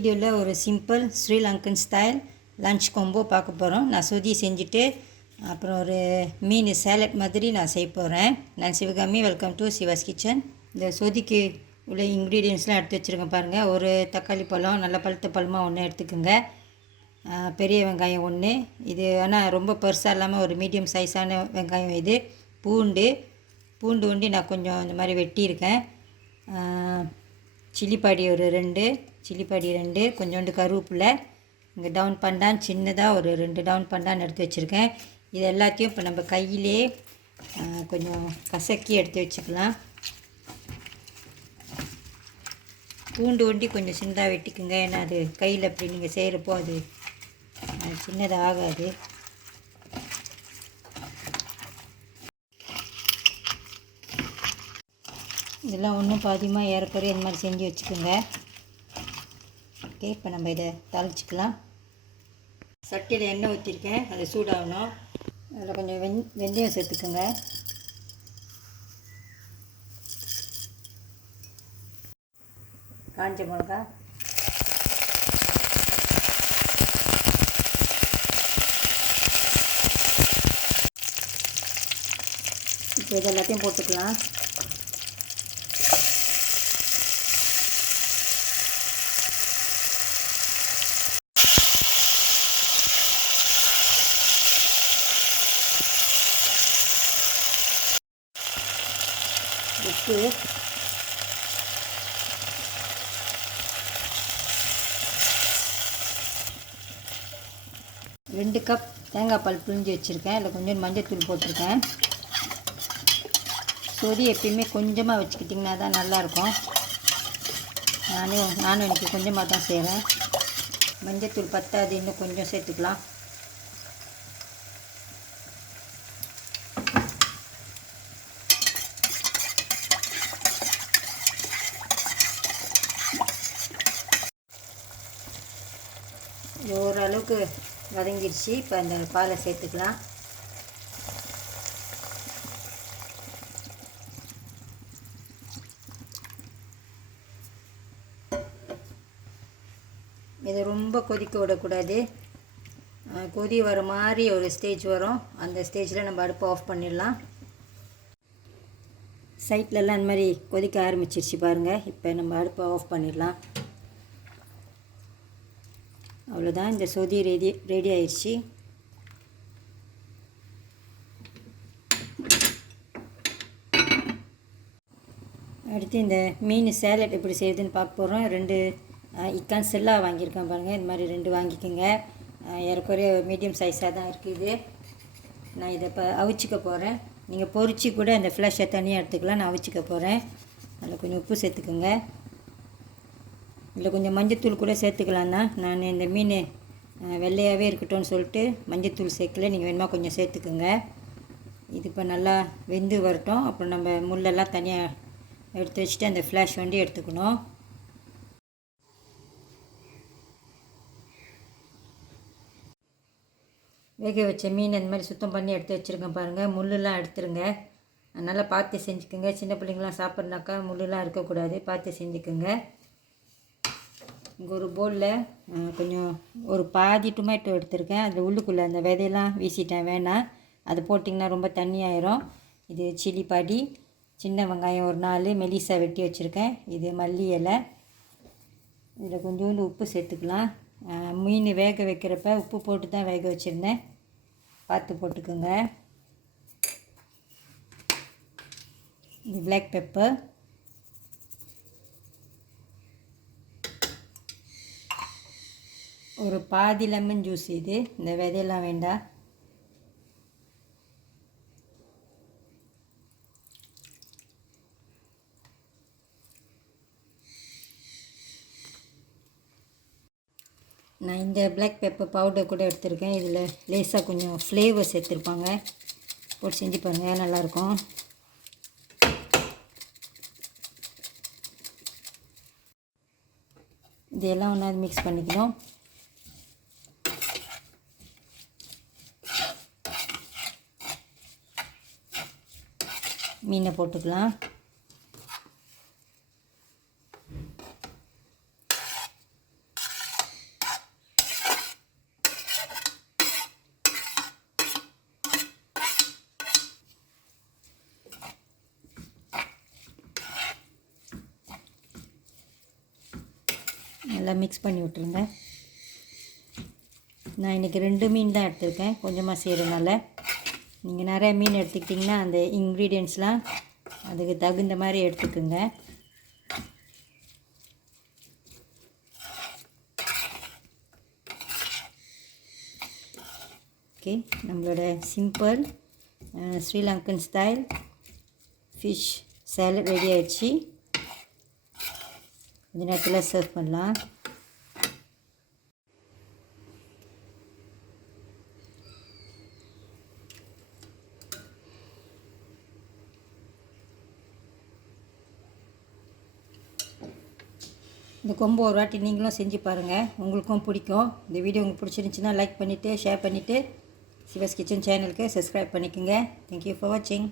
வீடியோவில் ஒரு simple Sri Lankan style lunch combo பார்க்க போகிறோம். நான் சொதி செஞ்சுட்டு அப்புறம் ஒரு மீன் சேலட் மாதிரி நான் செய்ய போகிறேன். நான் Sivakami, welcome to Siva's kitchen. இந்த சொதிக்கு உள்ள இன்க்ரீடியன்ஸ்லாம் எடுத்து வச்சுருக்கேன் பாருங்கள். ஒரு தக்காளி பழம், நல்ல பழுத்த பழமாக ஒன்று எடுத்துக்கோங்க. பெரிய வெங்காயம் ஒன்று, இது ஆனால் ரொம்ப பெருசாக இல்லாமல் ஒரு மீடியம் சைஸான வெங்காயம். இது பூண்டு ஒண்டி நான் கொஞ்சம் இந்த மாதிரி வெட்டியிருக்கேன். சில்லிப்பாடி ஒரு 2 கொஞ்சோண்டு கருவேப்பிலை, இங்கே டவுன் பண்டான் சின்னதாக ஒரு 2 டவுன் பண்டான் எடுத்து வச்சுருக்கேன். இது எல்லாத்தையும் இப்போ நம்ம கையிலே கொஞ்சம் கசக்கி எடுத்து வச்சுக்கலாம். பூண்டு ஒண்டி கொஞ்சம் சின்னதாக வெட்டிக்குங்க, ஏன்னா அது கையில் அப்படி நீங்கள் செய்கிறப்போ அது சின்னதாக ஆகாது. இதெல்லாம் ஒன்றும் பாதியமாக ஏறக்குறைய இந்த மாதிரி செஞ்சு வச்சுக்கோங்க. ஓகே, இப்போ நம்ம இதை தாளிச்சிக்கலாம். சட்டியில் எண்ணெய் ஊற்றிருக்கேன், அது சூடாகணும். அதில் கொஞ்சம் வெந்தயம் சேர்த்துக்கோங்க. காஞ்ச மிளகா, இப்போ இது எல்லாத்தையும் போட்டுக்கலாம். உப்பு, ரெண்டு கப் தேங்காய் பால் பிழிஞ்சு வச்சுருக்கேன். அதில் கொஞ்சம் மஞ்சள்தூள் போட்டிருக்கேன். சொதி எப்பயுமே கொஞ்சமாக வச்சுக்கிட்டிங்கன்னா தான் நல்லாயிருக்கும். நானும் எனக்கு கொஞ்சமாக தான் செய்கிறேன். மஞ்சள்தூள் பத்தாது, இன்னும் கொஞ்சம் சேர்த்துக்கலாம். ஓரளவுக்கு வதங்கிடுச்சு. இப்போ அந்த பாலை சேர்த்துக்கலாம். இதை ரொம்ப கொதிக்க விடக்கூடாது. கொதி வர மாதிரி ஒரு ஸ்டேஜ் வரும். அந்த ஸ்டேஜில் நம்ம அடுப்பை ஆஃப் பண்ணிடலாம். சைட்லலாம் அந்த மாதிரி கொதிக்க ஆரம்பிச்சிருச்சு பாருங்கள். இப்போ நம்ம அடுப்பை ஆஃப் பண்ணிடலாம். அவ்வளோதான், இந்த சொதி ரெடி ஆயிடுச்சு. அடுத்து இந்த மீன் சேலட் எப்படி செய்யுதுன்னு பார்க்க போகிறோம். 2 இக்கான் செல்லா வாங்கியிருக்கேன் பாருங்கள். இந்த மாதிரி 2 வாங்கிக்கோங்க. ஏறக்குறைய மீடியம் சைஸாக தான் இருக்குது. நான் இதை இப்போ அவிச்சிக்க போகிறேன். நீங்கள் பொரிச்சு கூட அந்த ஃப்ளஷை தனியாக எடுத்துக்கலாம். நான் அவிச்சிக்க போகிறேன். அதில் கொஞ்சம் உப்பு சேர்த்துக்கோங்க. இதில் கொஞ்சம் மஞ்சத்தூள் கூட சேர்த்துக்கலான்னா, நான் இந்த மீன் வெள்ளையாகவே இருக்கட்டும்னு சொல்லிட்டு மஞ்சத்தூள் சேர்க்கல. நீங்கள் வேணுமா கொஞ்சம் சேர்த்துக்குங்க. இது இப்போ நல்லா வெந்து வரட்டும். அப்புறம் நம்ம முள்ளெல்லாம் தனியாக எடுத்து வச்சுட்டு அந்த ஃப்ளாஷ் வண்டி எடுத்துக்கணும். வேக வச்ச மீன் அந்த மாதிரி சுத்தம் பண்ணி எடுத்து வச்சுருக்கேன் பாருங்கள். முள்ளெல்லாம் எடுத்துருங்க. நல்லா பார்த்து செஞ்சுக்கோங்க. சின்ன பிள்ளைங்களாம் சாப்பிட்னாக்கா முள்ளெல்லாம் இருக்கக்கூடாது, பார்த்து செஞ்சுக்கோங்க. இங்கே ஒரு பவுலில் கொஞ்சம் ஒரு பாதி டொமேட்டோ எடுத்திருக்கேன். அதில் உள்ளுக்குள்ளே அந்த விதையெல்லாம் வீசிட்டேன், வேணாம். அது போட்டிங்கன்னா ரொம்ப தண்ணி ஆயிரும். இது சில்லிப்பாடி, சின்ன வெங்காயம் ஒரு 4 மெலிசா வெட்டி வச்சுருக்கேன். இது மல்லி இலை. இதில் கொஞ்சோண்டு உப்பு சேர்த்துக்கலாம். மீன் வேக வைக்கிறப்ப உப்பு போட்டு தான் வேக வச்சுருந்தேன், பார்த்து போட்டுக்கோங்க. இது பிளாக் பெப்பர், ஒரு பாதி லெமன் ஜூஸ். இது இந்த விதையெல்லாம் வேண்டாம். நான் இந்த பிளாக் பெப்பர் பவுடர் கூட எடுத்திருக்கேன். இதில் லேசாக கொஞ்சம் ஃப்ளேவர் சேர்த்துருப்பாங்க. போட்டு செஞ்சு பாருங்கள், நல்லாயிருக்கும். இதெல்லாம் ஒன்றாவது மிக்ஸ் பண்ணிக்கணும். மீனை போட்டுக்கலாம். நல்லா மிக்ஸ் பண்ணி விட்ருங்க. நான் இன்றைக்கி 2 மீன் தான் எடுத்திருக்கேன், கொஞ்சமாக செய்கிறதுனால. நீங்கள் நிறையா மீன் எடுத்துக்கிட்டிங்கன்னா அந்த இன்க்ரீடியன்ட்ஸ்லாம் அதுக்கு தகுந்த மாதிரி எடுத்துக்குங்க. ஓகே, நம்மளோட simple Sri Lankan style fish salad ready ஆகிடுச்சு. கொஞ்ச நேரத்தில் சர்வ் பண்ணலாம். இந்த கொம்பு ஒரு வாட்டி நீங்களும் செஞ்சு பாருங்கள், உங்களுக்கும் பிடிக்கும். இந்த வீடியோ உங்களுக்கு பிடிச்சிருந்துச்சின்னா லைக் பண்ணிவிட்டு ஷேர் பண்ணிவிட்டு சிவாஸ் கிச்சன் சேனலுக்கு சப்ஸ்கிரைப் பண்ணிக்கோங்க. தேங்க்யூ ஃபார் வாட்சிங்.